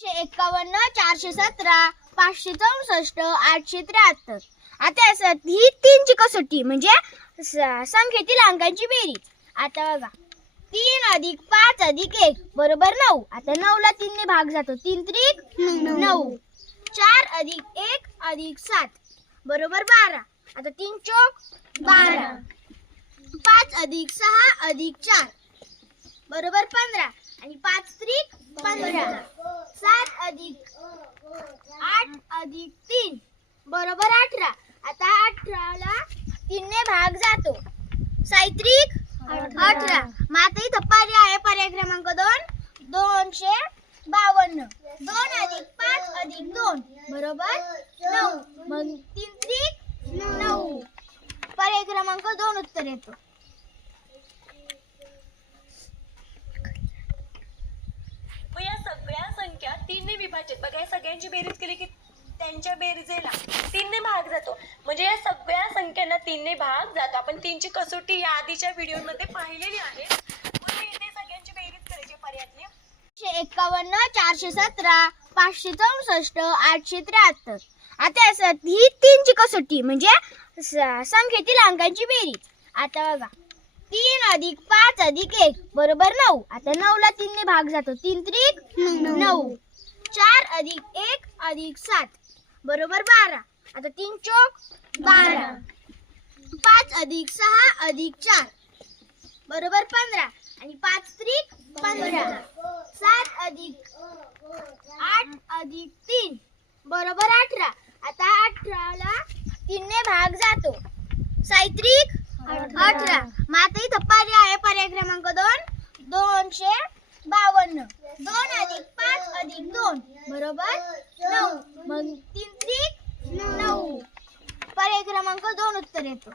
51, 417, 564, 873. आता ही तीनची कसोटी म्हणजे संख्येतील अंकांची बेरीज. आता बघा 3 + 5 + 1 बरोबर 9. आता 9 ला 3 ने भाग जातो. 3 त्रिक 9. 4 + 1 + 7 बरोबर 12. आता 3 चौक 12. 5 + 6 + 4 बरोबर 15 आणि 5 त्रिक 15. 7 + 8 + 3 बरोबर 18. आता 18 ला 3 ने भाग जातो. 6 त्रिक 18. मग आता इथं पर्याय आहे. पर्याय क्रमांक 2 252. 2 + 5 + 2 बरोबर 9. मग 3 त्रिक 9. पर्याय क्रमांक 2 उत्तर येतो. मग या सगळ्या संख्या 3 ने विभाजित. बघा या सगळ्यांची बेरीज केली की त्यांच्या बेरीजेला 3 ने भाग जातो. म्हणजे या सगळ्या संख्यांना 3 ने भाग जातो. आपण 3ची कसोटी या आधीच्या व्हिडिओमध्ये पाहिलेली आहे. मग इथे सगळ्यांची बेरीज करायची पर्यायातली. 51, 417, 564, 873. आता ही तीनची कसोटी म्हणजे संख्येतील अंकांची बेरीज. आता बघा 3 + 5 + 1 बरोबर 9. आता 9 ला 3 ने भाग जातो. 3 त्रिक 9. 4 + 1 + 7 बरोबर 12. आता 3 चौक 12. 5 + 6 + 4 बरोबर 15 आणि 5 त्रिक 15. 7 + 8 + 3 बरोबर 18. आता 18 ला 3 ने भाग जातो. 6 त्रिक 18. मग आता इथं पर्याय आहे. पर्याय क्रमांक 2 252. 2 + 5 + 2 बरोबर 9. मग 3 त्रिक 9. पर्याय क्रमांक 2 उत्तर येतो.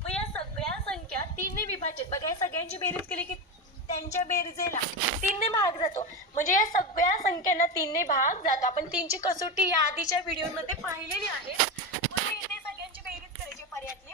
मग या सगळ्या संख्या 3 ने विभाजित. बघा या सगळ्यांची बेरीज केली की त्यांच्या बेरीजेला 3 ने भाग जातो. म्हणजे या सगळ्या संख्यांना 3 ने भाग जातो. आपण 3ची कसोटी या आधीच्या व्हिडिओमध्ये पाहिलेली आहे. मग इथे सगळ्यांची बेरीज करायची पर्यायातली.